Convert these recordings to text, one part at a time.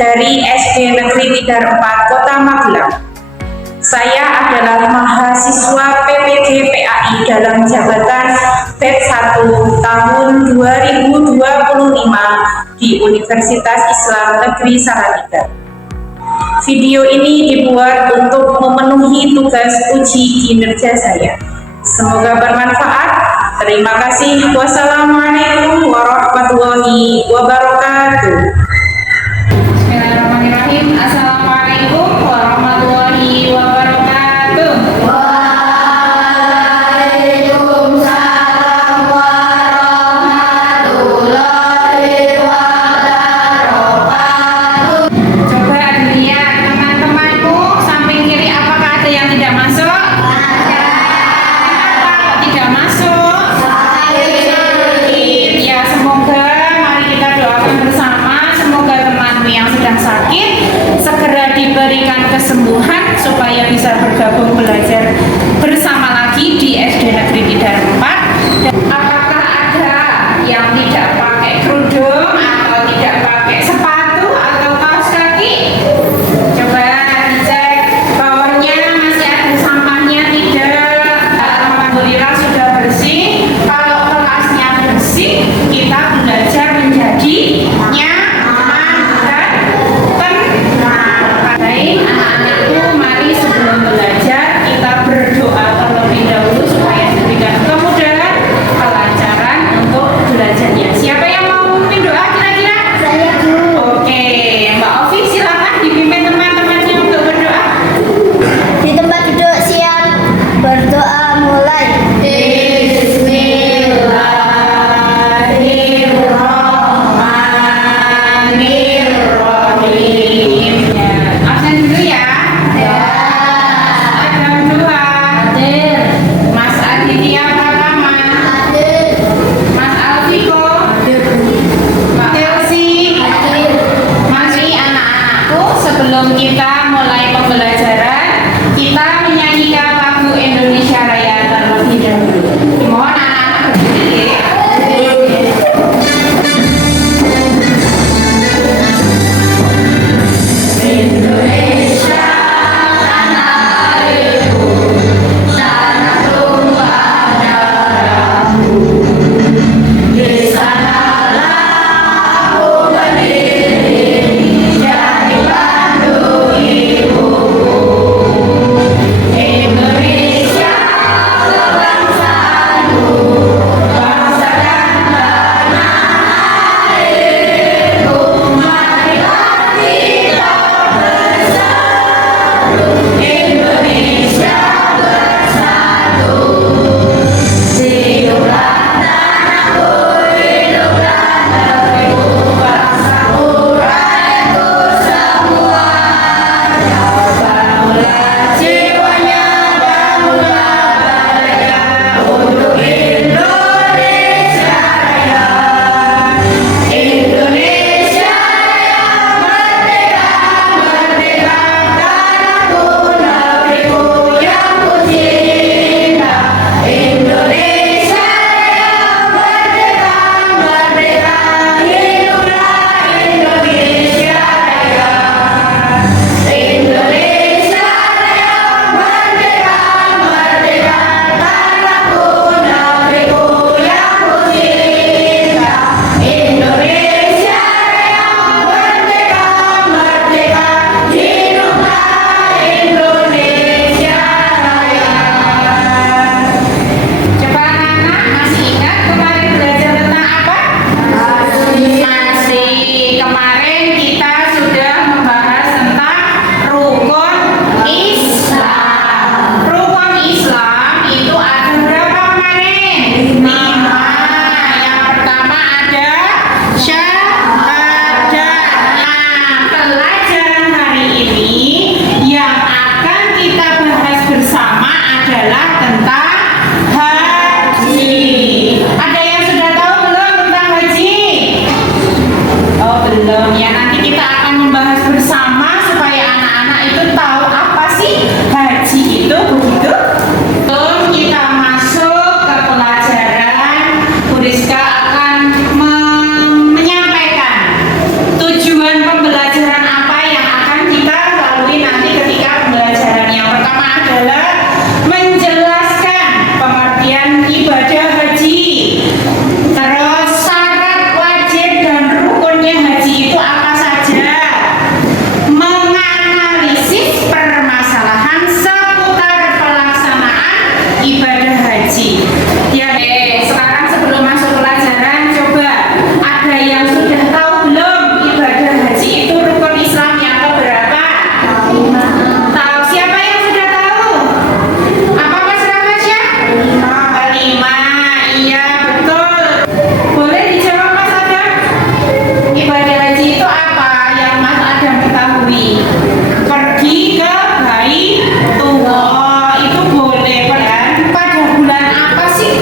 dari SD Negeri 34 Kota Magelang. Saya adalah mahasiswa PPG PAI dalam jabatan batch 1 tahun 2025 di Universitas Islam Negeri Salatiga. Video ini dibuat untuk memenuhi tugas uji kinerja saya. Semoga bermanfaat. Terima kasih. Wassalamualaikum warahmatullahi wabarakatuh. Bismillahirrahmanirrahim. Assalamualaikum warahmatullahi wabarakatuh. Waalaikumsalam warahmatullahi wabarakatuh. Coba dilihat teman-temanku samping kiri, apakah ada yang tidak masuk? Kalau tidak masuk, ya semoga mari kita doakan bersama, semoga temanmu yang sedang sakit segera diberikan kesembuhan supaya bisa bergabung belajar bersama lagi di SD Negeri 34. Dan apakah ada yang tidak pakai kerudung atau tidak pakai sepatu atau kaos kaki? Coba dicek bawahnya masih ada sampahnya, tidak? Alhamdulillah sudah bersih. Kalau kelasnya bersih, kita belajar menjadi nyaman dan tenang. Baik, anak-anakku, mari sebelum belajar kita berdoa terlebih dahulu supaya diberikan kemudahan, kelancaran untuk belajarnya. Siapa yang mau memimpin doa kira-kira? Saya dulu. Oke, Mbak Ovi silakan dipimpin teman-temannya untuk berdoa. Di tempat duduk siap, berdoa mulai. Bismillahirrahmanirrahim. Ya, absen dulu ya. Ada dua. Mas Aditya Pratama. Mas Alfiko. Mbak Chelsea. Mari anak-anakku, sebelum kita mulai pembelajaran, kita menyanyikan lagu Indonesia Raya haji. Ya, sekarang sebelum masuk pelajaran, coba ada yang sudah tahu belum ibadah haji itu rukun Islam yang keberapa? Tahu? Siapa yang sudah tahu? Apa Mas Ramasya? Kelima. Iya, betul. Boleh dijawab Mas Adam? Ibadah haji itu apa yang Mas Adam ketahui? Pergi ke Baitullah itu boleh. Pada bulan apa sih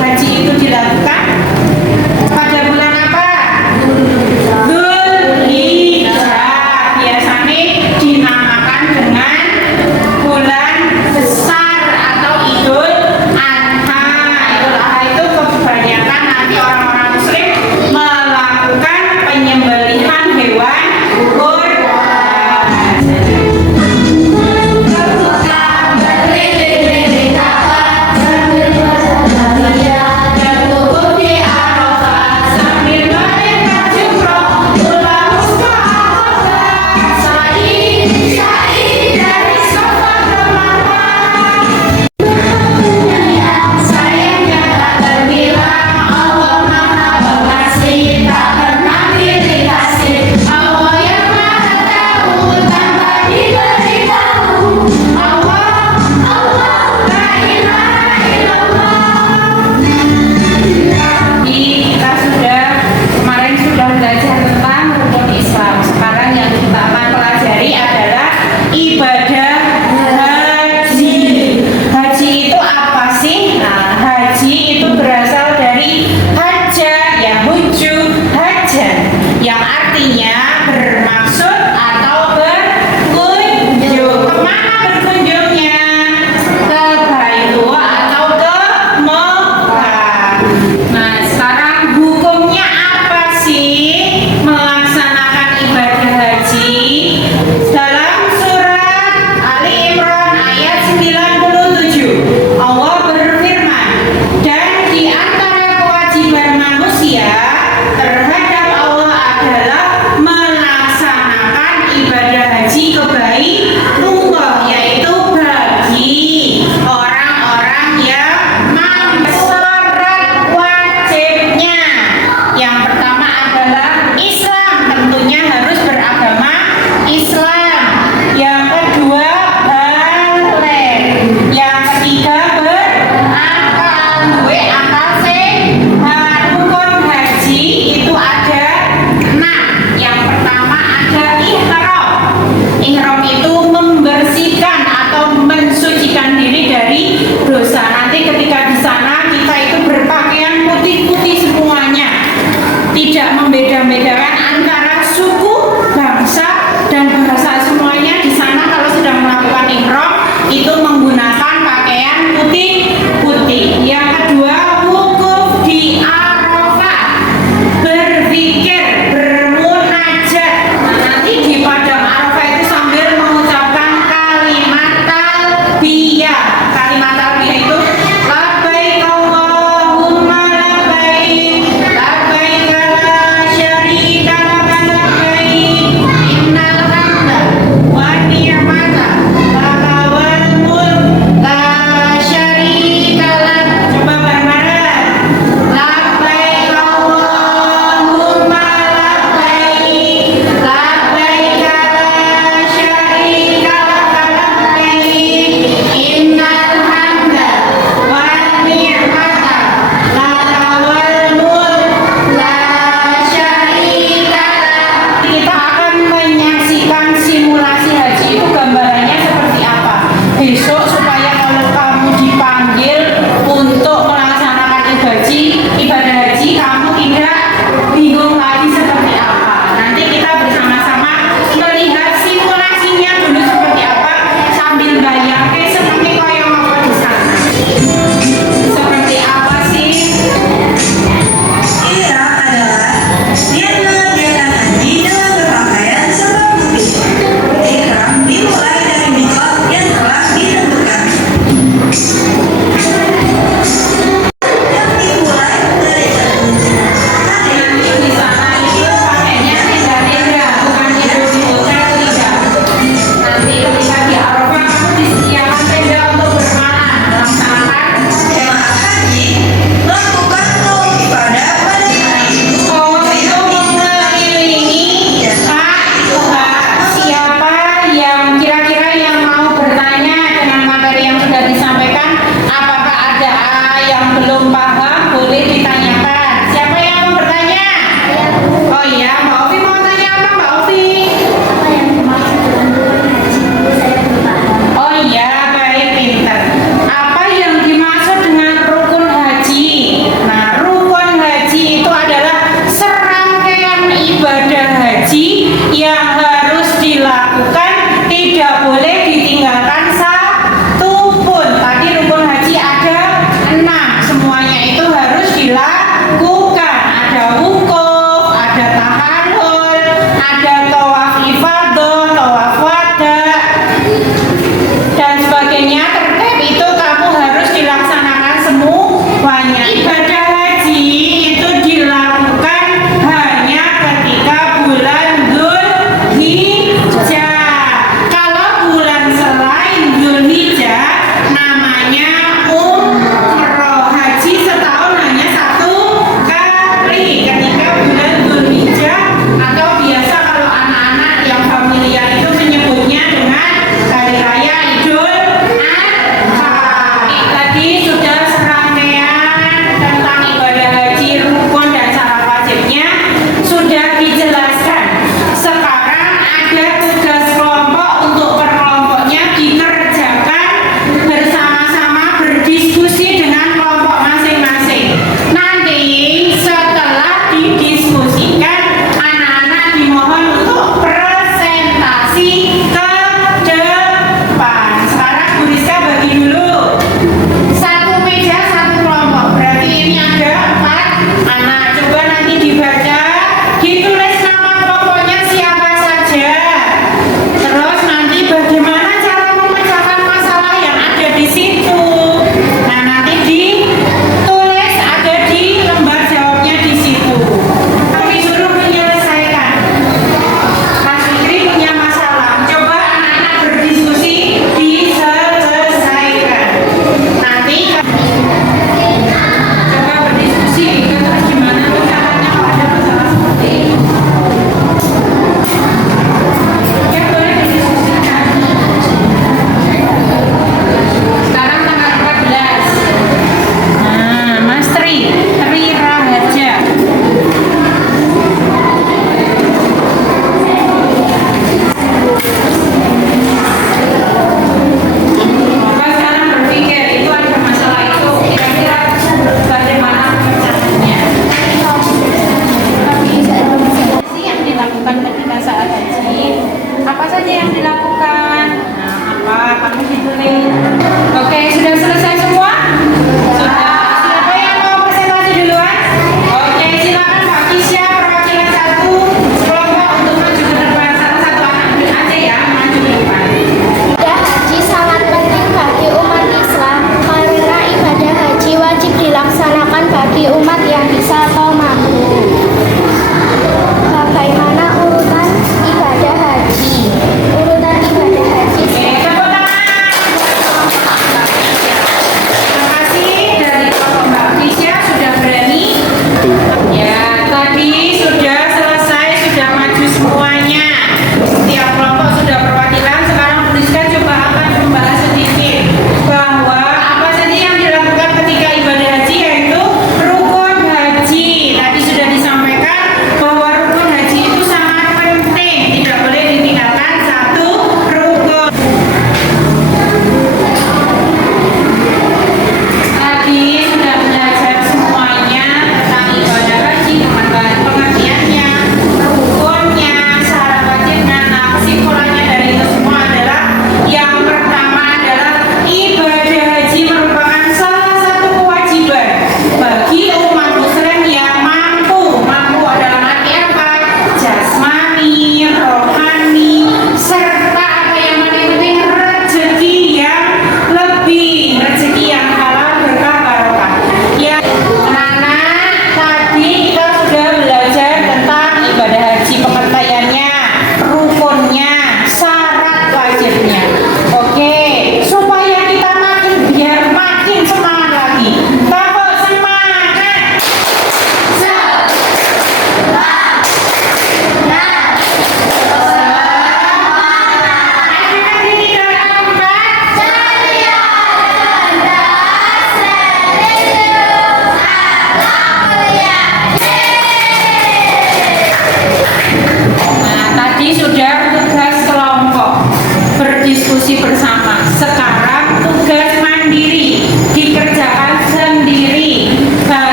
belum paham